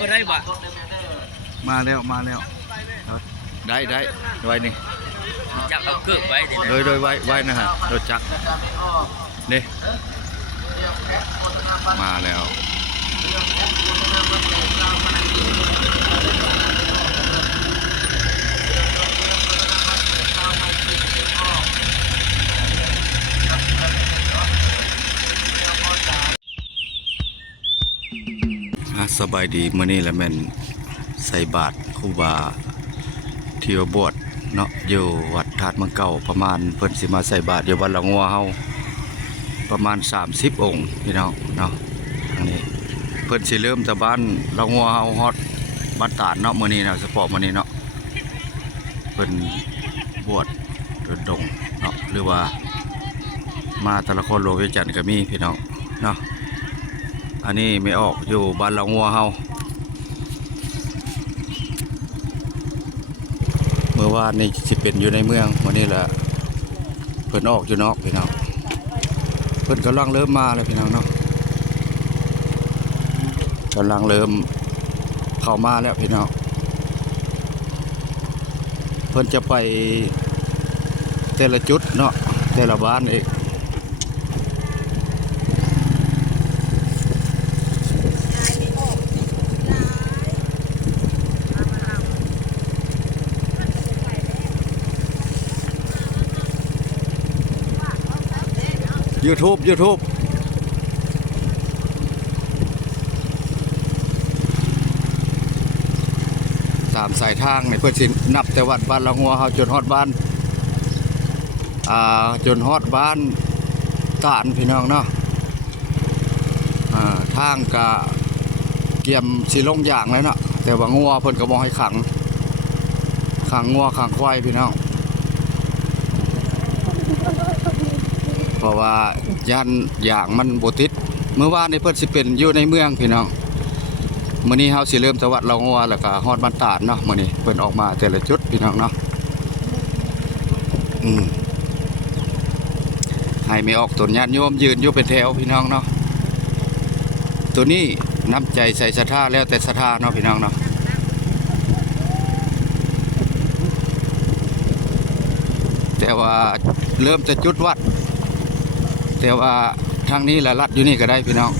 ก็ได้บ่มาแล้วได้ไว้นี่จับเอาเกือบไว้โดยไว้นะฮะรถจักรนี่มาแล้วสบายดีมื้อนี้ละแม่นใส่บาตรครูบาเที่ยวบวชเนาะอยู่วัดธาตุเมืองเก่าประมาณเพิ่นสิมาใส่บาตรอยู่บ้านละงัวเฮาประมาณ30องค์พี่น้องเนาะทางนี้เพิ่นสิเริ่มจากบ้านละงัวเฮาฮอดบ้านตาดเนาะมื้อนี้เนาะเฉพาะมื้อนี้เนาะเพิ่นบวชเดินดงเนาะหรือว่ามาแต่ละคนโลเวจันทร์ก็มีพี่น้องเนาะอันนี้ไม่ออกอยู่บ้านละงัวเฮาเมื่อวานนี่สิเป็นอยู่ในเมืองวันนี้แหละเพิ่นออกอยู่นอกพี่น้องเพิ่นกำลังเริ่มมาเลยพี่น้องเนาะกำลังเริ่มเข้ามาแล้วพี่น้องเพิ่นจะไปแต่ละจุดเนาะแต่ละบ้านเองYouTube ตามสายทางในเพื่อสินับแต่วัดบ้านละงัวเฮาจนฮอดบ้านจนฮอดบ้านตานพี่น้องเนาะทางกะเกี่ยมสิลงอย่างเลยเนาะแต่ว่างัวเพิ่นก็บ่ให้ขังงัวขังควายพี่น้องเพราะว่าย่านอย่างมันบ่ติดเมื่อวานในเพิ่นสิเป็นอยู่ในเมืองพี่น้องมื้อนี้เฮาสิเริ่มจังหวัดละงัวแล้วก็ฮอดบ้านตาดเนาะมื้อนี้เพิ่นออกมาแต่ละจุดพี่น้องเนาะให้ไม่ออกต้นญาติโยมยืนอยู่เป็นแถวพี่น้องเนาะตัวนี้น้ำใจใส่ศรัทธาแล้วแต่ศรัทธาเนาะพี่น้องเนาะแต่ว่าเริ่มจะจุดวัดแต่ว่าทางนี้ละลัดอยู่นี่ก็ได้พี่น้อง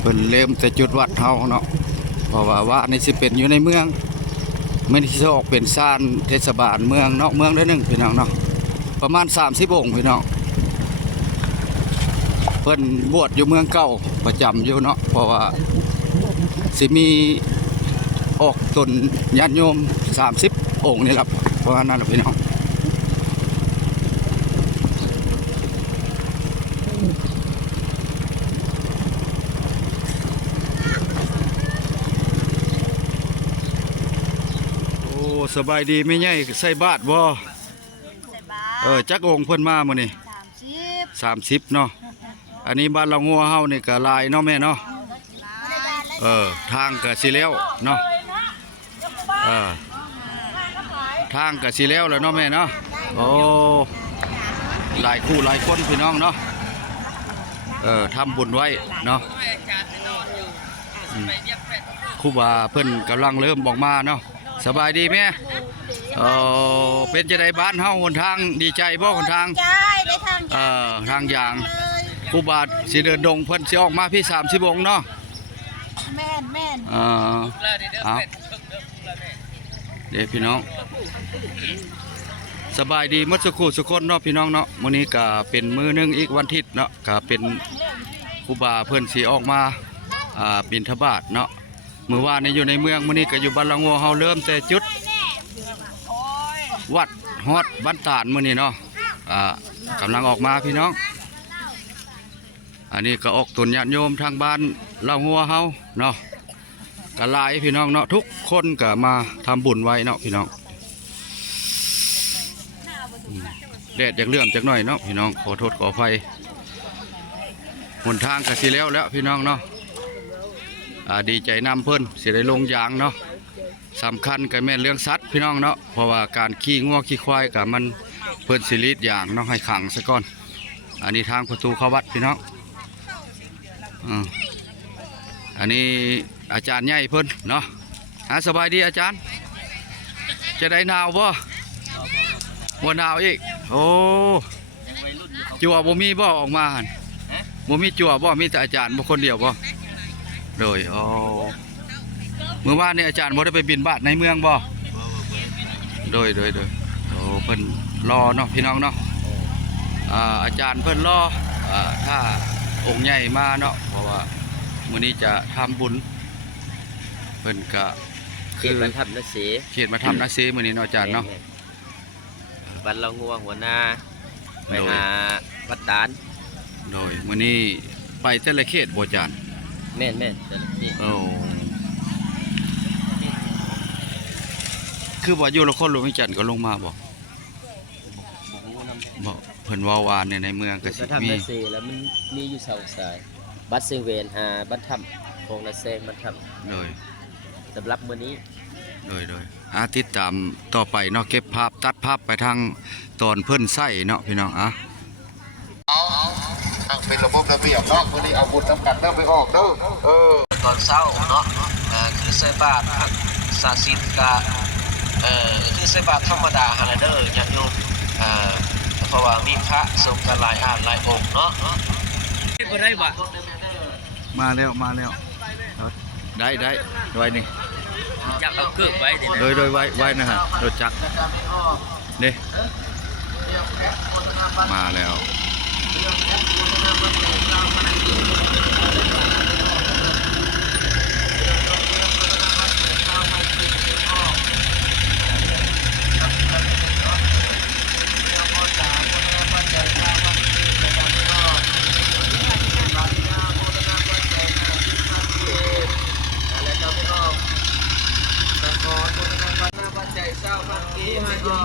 เป็นเริ่มจะจุดวัดเฮาเนาะเพราะว่าในสิเป็นอยู่ในเมืองไม่ได้จะออกเป็นซ่านเทศบาลเมืองนอกเมืองได้หนึ่งพี่น้องเนาะประมาณ30องค์พี่น้องเพิ่นบวชอยู่เมืองเก่าประจำอยู่เนาะเพราะว่าสิมีออกตนญาติโยม30องค์นี่แหละเพราะว่านั่นแหละพี่น้องโอ้สบายดีไม่ใหญ่ใส่บาทบ่จักองค์เพิ่นมามื้อนี้30เนาะอันนี้บ้านเรางัวเฮานี่ก็ลายเนาะแม่เนาะทางก็สิแล้วเนาะทางก็สิแล้วเนาะแม่เนาะโอ้หลายคู่หลายคนพี่น้องเนาะทำบุญไว้เนาะครูบาเพิ่นกำลังเริ่มออกมาเนาะสบายดีแม่เป็นจะได้บ้านเฮาหนทางดีใจบ่หนทางทางอย่างครูบาสิเดินดงเพิ่นสิออกมาพี่30องค์เนาะแม่นเอาเดี๋ยวพี่น้องสบายดีมัดสุขุสุคนเนาะพี่น้องเนาะมื้อนี้ก็เป็นมื้อนึงอีกวันอาทิตย์เนาะก็เป็นครูบาเพิ่นสิออกมาบิณฑบาตเนาะมื้อวานนี้อยู่ในเมืองมื้อนี้ก็อยู่บ้านละงัวเฮาเริ่มแต่จุดวัดฮอดบ้านตาดมื้อนี้เนาะกำลังออกมาพี่น้องอันนี้ก็ออกตุนญาติโยมทางบ้านละงัวเฮาเนาะก็หลายพี่น้องเนาะทุกคนก็มาทำบุญไว้เนาะพี่น้องแดดจากเลื่อมจากหน่อยเนาะพี่น้องขอโทษขออภัยหนทางก็สิแล้วพี่น้องเนาะดีใจนำเพิ่นสิได้ลงยางเนาะสำคัญก็แม่นเรื่องสัตว์พี่น้องเนาะเพราะว่าการขี่งัวขี่ควายกับมัน เพิ่นสิรีดอย่างเนาะให้ขังซะก่อนอันนี้ทางประตูเข้าวัดพี่น้องอันนี้อาจารย์ใหญ่เพิ่นเนาะสบายดีอาจารย์จะได้หนาวบ่บ่หนาวอีกโอ้จั่วบ่มีบ่ออกมาหั่นบ่มีจั่วบ่มีแต่อาจารย์บ่คนเดียวบ่โดยเมื่อวานนี้อาจารย์บ่ได้ไปบิณฑบาตในเมืองบ่โดยโอ้เพิ่นรอเนาะพี่น้องเนาะอาจารย์เพิ่นรอถ้าองค์ใหญ่มาเนาะเพราะว่ามื้อนี้จะทำบุญเพิ่นก็เขตบรรทัดนะเสเขตมาทำนะเสมื้อนี้เนาะอาจารย์เนาะบ้านเรางัวหัวหน้าไปหาวัดดานโดยมื้อนี้ไปแต่ละเขตบ่อาจารย์แม่นแต่ละที่คือว่าอยู่ละคนลงจันทร์ก็ลงมาบ่เพิ่นว่าวานในเมืองก็สิมีแล้วมันมีอยู่2สายบัดเซเวนหาบัดถ้ำของนาเซงมันถ้ำโดยสำหรับมื้อนี้โดยติดตามต่อไปเนาะเก็บภาพตัดภาพไปทางตอนเพิ่นใส่เนาะพี่น้องเป็นระบบระเบียบเนาะมื้อนี้เอาบุญนำกันเด้อไปออกเด้อตอนเช้าเนาะคือใส่บาตรศาสินกะคือใส่บาตรธรรมดาหั่นเด้อญาติโยมเพราะว่ามีพระทรงกันหลายหลายองค์เนาะบ่ได้บ่มาแล้วได้ไว้นี่จักเอาเกิบไว้โดยไว้นะฮะรถจักรนี่มาแล้ว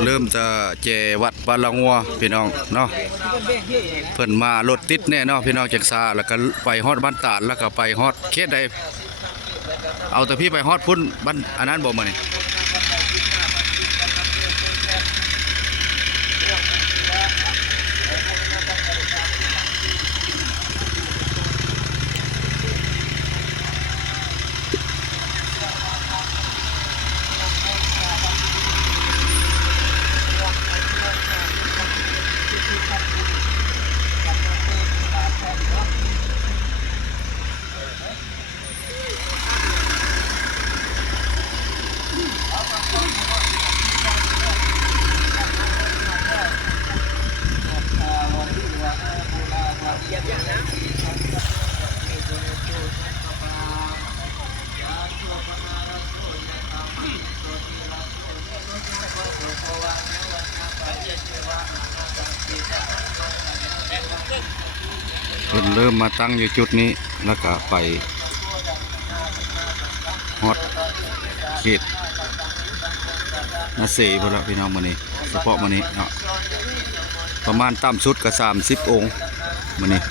เริ่มจะแจวัดบ้านละงัวพี่น้องเนาะเพิ่นมารถติดแน่เนาะพี่น้องจากซาแล้วก็ไปฮอดบ้านตาดแล้วก็ไปฮอดเขตใดเอาแต่พี่ไปฮอดพุ่นบ้านอันนั้นบ่มานี่เพิ่นเริ่มมาตั้งอยู่จุดนี้แล้วก็ไปฮอดเขตนาเสพุ่นละพี่น้องมื้อนี้เฉพาะมื้อนี้เนาะประมาณต่ำสุดก็30องค์มื้อนี้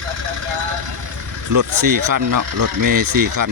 รถ4คันเนาะรถเมล์4คัน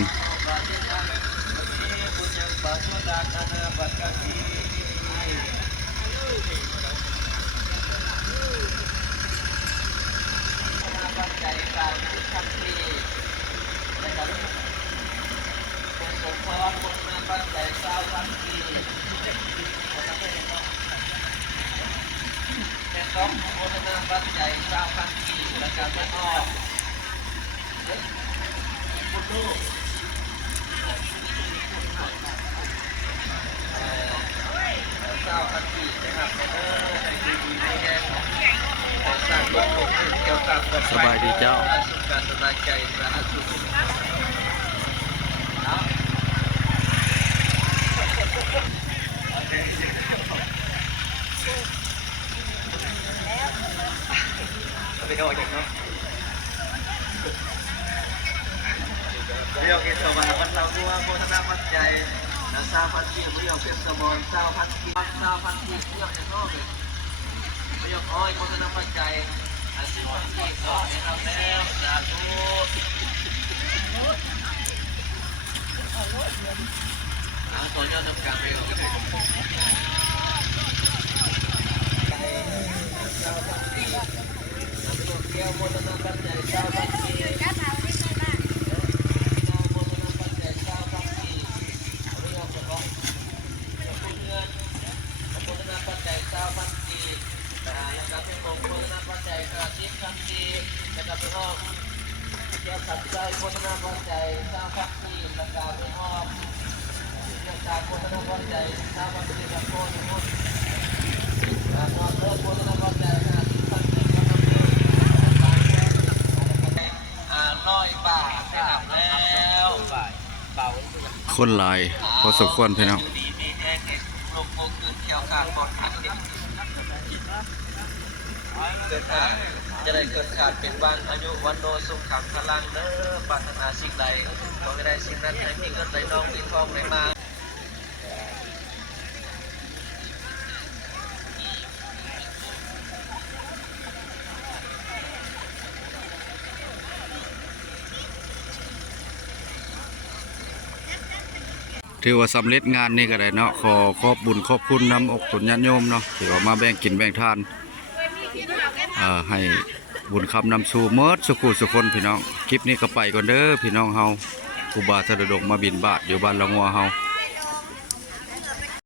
สบายดีเจ้าไปออกจากเนาะเรียกเกศบาลวันเราดูว่าโมทนาปัจจัยนะซาพันธุ์เรียกเกศบาลซาพันธุ์เรียกจากนอกเลยเรียกอ้อยโมทนาปัจจัยอาชีพพันธุ์ก็ให้ทำแล้วสาธุขอยอดทำการไปออก คนหลายพอสมควรพี่น้อง จะได้เกิดขาดเป็นวันอายุวันโนสุขขังพลังเด้อปรารถนาสิ่งใดขอให้ได้สิ่งนั้นให้มีเงินไหลนองมีทองไหลมา ถือว่าสำเร็จงานนี้ก็ได้เนาะขอขอบบุญขอบคุณน้ำอกตุนญาติโยมเนาะที่ว่ามาแบ่งกินแบ่งทานให้บุญคำนำสู่เมิดสุขุสุคนพี่น้องคลิปนี้ก็ไปก่อนเด้อพี่น้องเฮาครูบาธรดกมาบินบาตอยู่บ้านละงัวเฮา